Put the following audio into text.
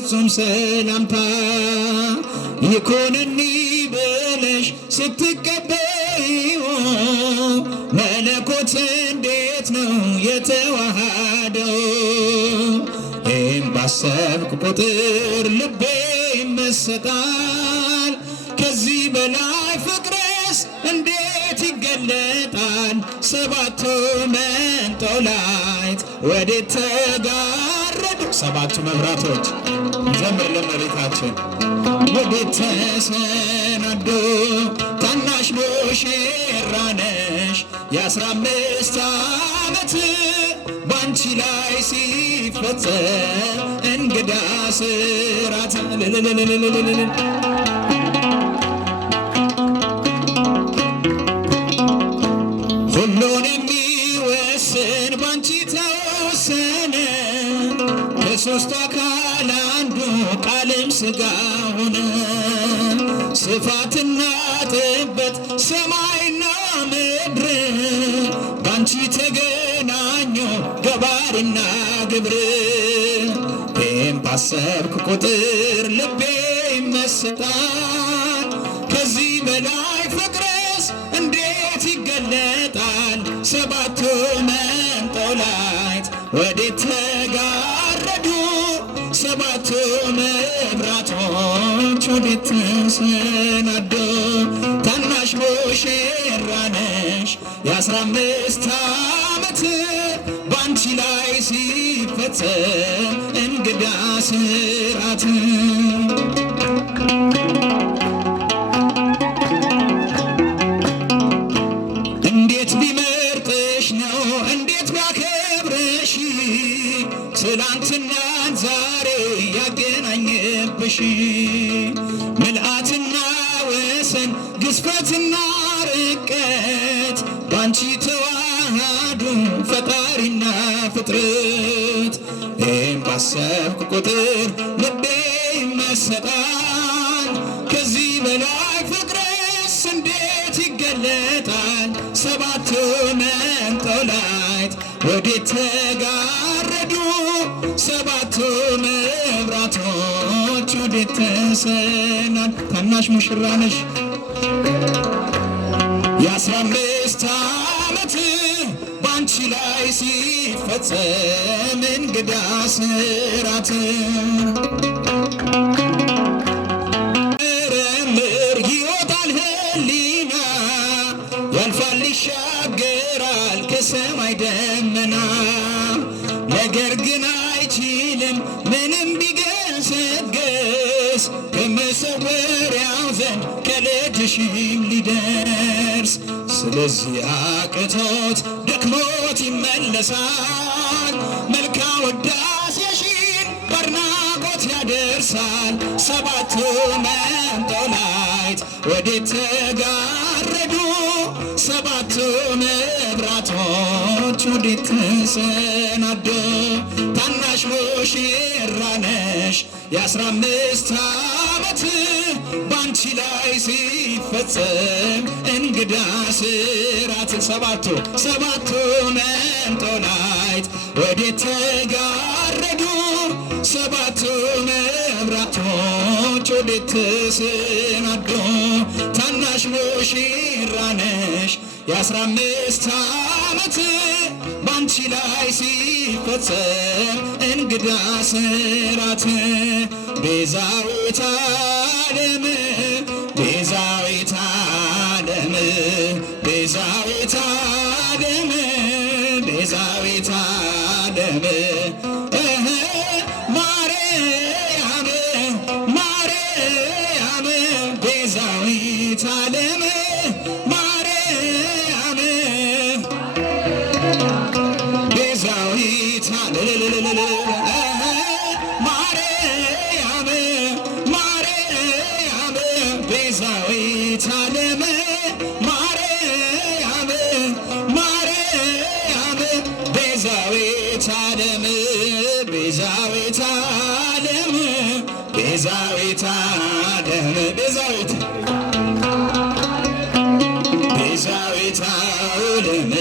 ፍጹም ሰላምታ ይኩንኒ ብለሽ ስትቀበይው መለኮት እንዴት ነው የተዋሃደው? ይህም ባሰብኩ ቁጥር ልቤ ይመሰጣል። ከዚህ በላይ ፍቅርስ እንዴት ይገለጣል? ሰባቱ መንጦላይት ወዴት ተጋረዱ? ሰባቱ መብራቶች ዘምር ለመሬታችን ወዴት ተሰናዱ? ታናሽ ሙሽራ ነሽ የ15 ዓመት ባንቺ ላይ ሲፈጸም እንግዳ ስራት ሁሉን የሚወስን ባንቺ ተወሰነ። ከሦስቱ አካል አንዱ ቃልም ሥጋ ሆነ። ስፋትና ጥበት ሰማይና ምድር ባንቺ ተገናኙ ገባሪና ግብር። ይህም ባሰብኩ ቁጥር ልቤ ይመሰጣል። ከዚህ በላይ ፍቅርስ እንዴት ይገለጣል? ሰባቱ መንጦላይት ወዴት ተጋረዱ? ሰባቱ መብራቶች ወዴት ተሰናዱ? ታናሽ ሙሽራ ነሽ የ15 ዓመት ባንቺ ላይ ሲፈጸም እንግዳ ስራት። እንዴት ቢመርጥሽ ነው እንዴት ቢያከብርሽ ትላንትናን ዛሬ ያገናኘብሽ ምልአትና ወሰን ግዝፈትና ርቀት ባንቺ ተዋሃዱ ፈጣሪና ፍጥረት። ይህም ባሰብኩ ቁጥር ልቤ ይመሰጣል። ከዚህ በላይ ፍቅርስ እንዴት ይገለጣል? ሰባቱ መንጦላይት ወዴት ተጋረዱ? ሰባቱ መብራቶች ወዴት ተሰናዱ? ታናሽ ሙሽራ ነሽ የ15 ዓመት ባንቺ ላይ ሲፈጸም እንግዳ ስራት። ምርምር ይወጣል ህሊና ያልፋል ይሻገራል ከሰማይ ደመና። ነገር ግን አይችልም ምንም ቢገሰግስ ከመሰወሪያው ዘንድ ከልጅሽም ሊደርስ። ስለዚህ አቅቶት ደክሞት ይመለሳል መልካ ውዳሴሽን በአድናቆት ያደርሳል። ሰባቱ መንጦላይት ወዴት ተጋረዱ? ሰባቱ መብራቶች ወዴት ተሰናዱ? ታናሽ ሙሽራ ነሽ የ15 ዓመት ባንቺ ላይ ሲፈጸም እንግዳ ስራት። ሰባቱ መንጦላይት ወዴት ተጋረዱ? ሰባቱ መብራቶች ወዴት ተሰናዱ? ታናሽ ሙሽራ ነሽ የ15 ዓመት ባንቺ ላይ ሲፈጸም እንግዳ ስራት። ቤዛዊተ ዓለም ቤዛዊተ ዓለም ቤዛዊተ ዓለም ቤዛዊተ ዓለም ማርያም ማርያም ቤዛዊተ ዓለም ማርያም ቤዛዊተ ማርያም ማርያም ቤዛዊተ ዓለም ማርያም ማርያም ቤዛዊተ ዓለም ቤዛዊተ ዓለም ቤዛዊተ ዓለም ቤዛዊተ ዓለም